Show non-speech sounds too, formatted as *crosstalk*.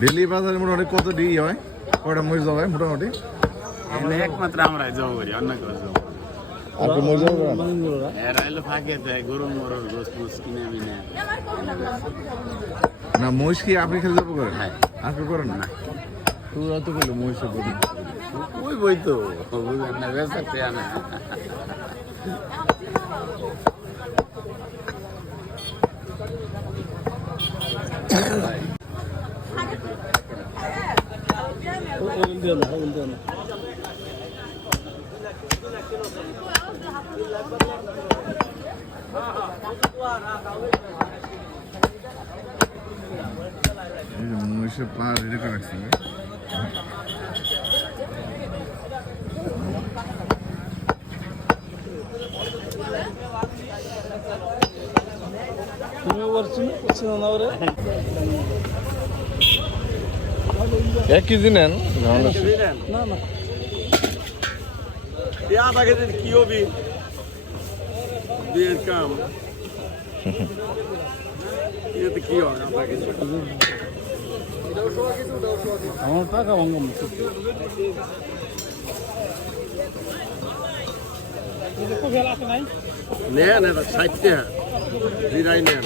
Daily বাজারে মোটামুটি কত ডি হয়? কয়টা মরিচ হয় মোটামুটি? একমাত্র আমরা জব করি অন্য কেউ জব আপনি মরিচ করেন? এরা এলো ফাঁকে দেয় গরু মরুর গোস মুস কিনে মিনে না মহিষ কি আপনি খেলে যাব করেন? হ্যাঁ। আপনি করেন না? তোরা তো বলল মহিষে করি ওই বই তো বুঝেন না বেসা পেয়া না। *laughs* Olumluyorlar, olumluyorlar. மூணு வருஷம் பாரு இருக்க வச்சுங்க ஒரு சின்ன ஒரு এক কেজি নেন আধা কেজি কি হবি বিয়ের কাম। এতে কি হয় আমার টাকা ভাঙাম নেন এটা ষাট টাকা জিরাই নেন।